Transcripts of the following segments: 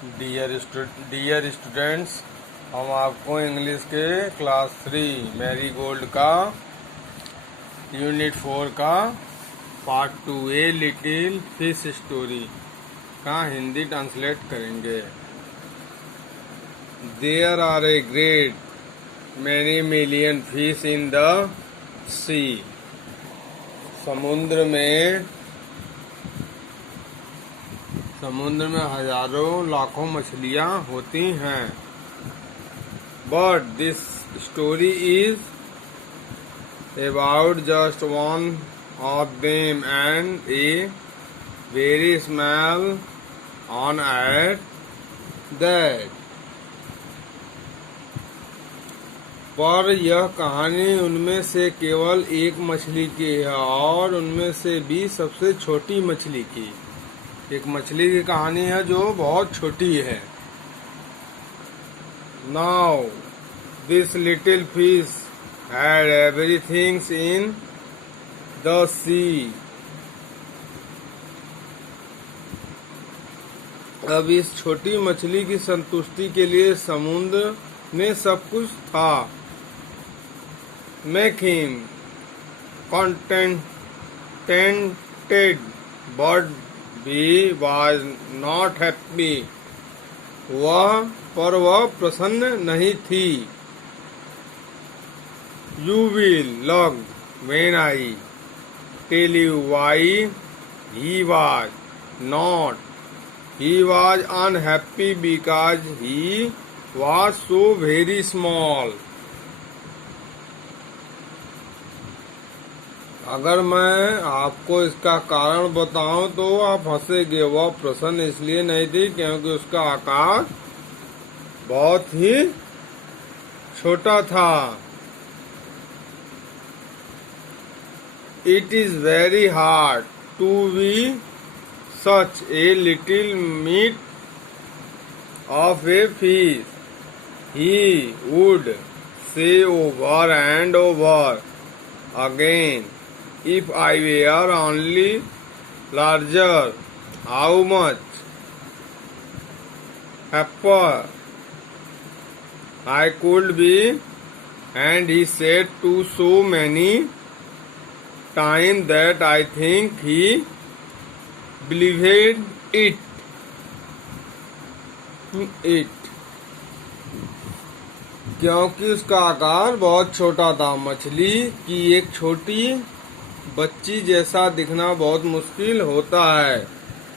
Dear students, हम आपको English के क्लास 3 मैरी गोल्ड का यूनिट 4 का part 2 a little fish story का हिंदी ट्रांसलेट करेंगे। There are a great many million fish in the sea. समुद्र में हजारों लाखों मछलियां होती हैं। But this story is about just one of them and a very small one at that. पर यह कहानी उनमें से केवल एक मछली की है और उनमें से भी सबसे छोटी मछली की। एक मछली की कहानी है जो बहुत छोटी है। Now this little fish had everything in the sea. अब इस छोटी मछली की संतुष्टि के लिए समुद्र में सब कुछ था। Make him contented, but he was not happy. वह प्रसन्न नहीं थी। You will look when I tell you why he was not. He was unhappy because he was so very small. अगर मैं आपको इसका कारण बताऊं तो आप हंसेंगे। वह प्रसन्न इसलिए नहीं थी क्योंकि उसका आकार बहुत ही छोटा था। It is very hard to be such a little meat of a fish, he would say over and over again. If I were only larger, how much happier I could be. And he said to so many times that I think he believed it. क्योंकि उसका आकार बहुत छोटा था। मछली की एक छोटी बच्ची जैसा दिखना बहुत मुश्किल होता है।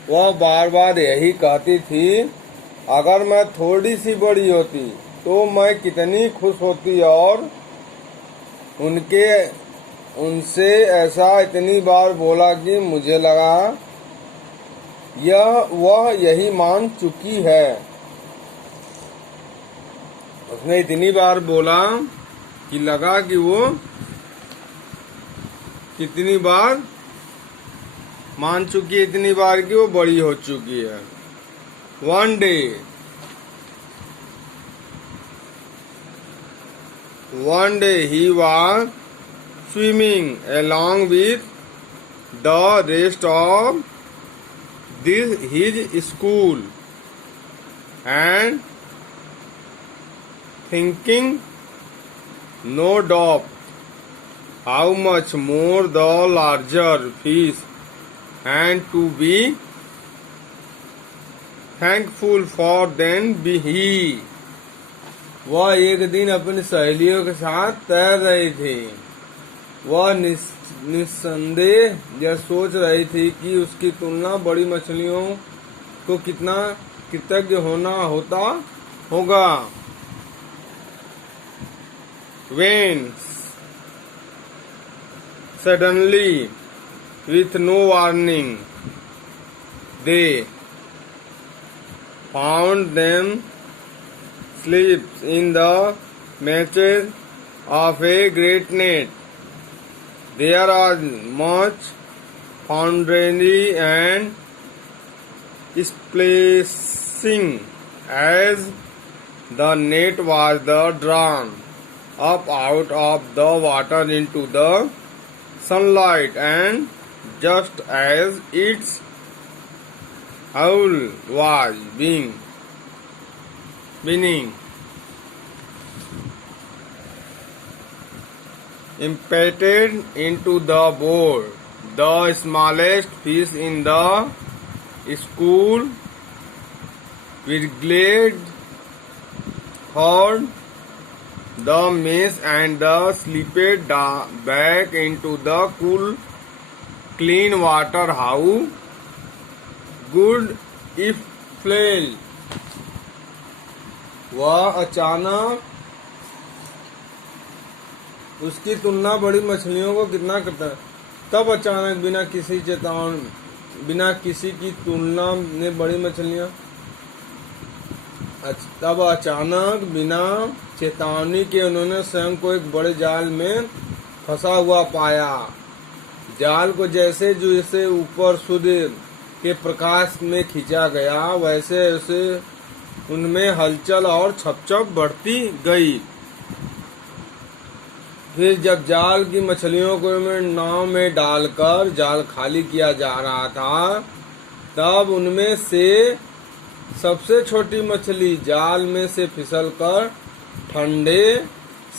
वह बार बार यही कहती थी, अगर मैं थोड़ी सी बड़ी होती तो मैं कितनी खुश होती। और उनसे ऐसा इतनी बार बोला कि मुझे लगा वह यही मान चुकी है। उसने इतनी बार बोला कि लगा कि वो कितनी बार मान चुकी है, इतनी बार कि वो बड़ी हो चुकी है। One day he was swimming along with the rest of his school and thinking no doubt how much more the larger fish and to be thankful for than be he. वह एक दिन अपनी सहेलियों के साथ तैर रही थी। वह निस्संदेह यह सोच रही थी कि उसकी तुलना बड़ी मछलियों को कितना कृतज्ञ होना होगा। When suddenly, with no warning, they found them asleep in the meshes of a great net. There was much foundry and splashing as the net was drawn up out of the water into the sunlight, and just as its howl was being meaning impacted into the board. The smallest fish in the school wriggled out the mess and slipped back into the cool, clean water. How good if failed. वह अचानक उसकी तुलना बड़ी मछलियों को कितना करता है। तब अचानक बिना किसी की तुलना में बड़ी मछलियां तब अचानक बिना चेतावनी के उन्होंने स्वयं को एक बड़े जाल में फंसा हुआ पाया। जाल को जैसे जैसे ऊपर सूर्य के प्रकाश में खींचा गया वैसे वैसे उनमें हलचल और छपछप बढ़ती गई। फिर जब जाल की मछलियों को नाव में डालकर जाल खाली किया जा रहा था तब उनमें से सबसे छोटी मछली जाल में से फिसलकर ठंडे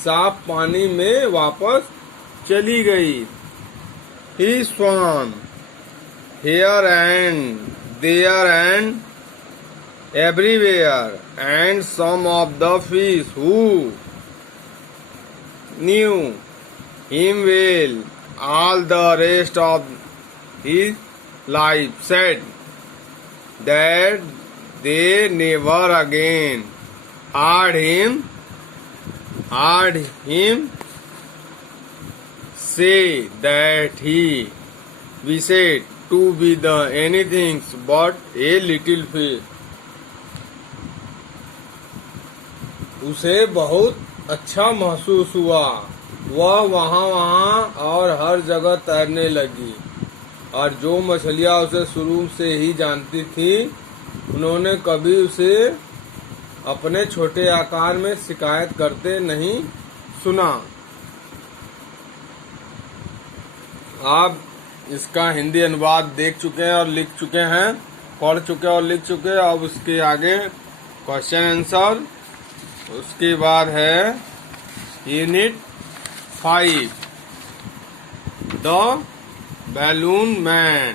साफ पानी में वापस चली गई। He swam here and there and everywhere, and some of the fish who knew him well all the rest of his life said that they never again heard him say that he wished to be the anything but a little fish. उसे बहुत अच्छा महसूस हुआ। वह वहाँ और हर जगह तैरने लगी और जो मछलियाँ उसे शुरू से ही जानती थी उन्होंने कभी उसे अपने छोटे आकार में शिकायत करते नहीं सुना। आप इसका हिंदी अनुवाद देख चुके हैं और लिख चुके हैं, पढ़ चुके और लिख चुके हैं। अब उसके आगे क्वेश्चन आंसर, उसके बाद है यूनिट 5 द बैलून मैन।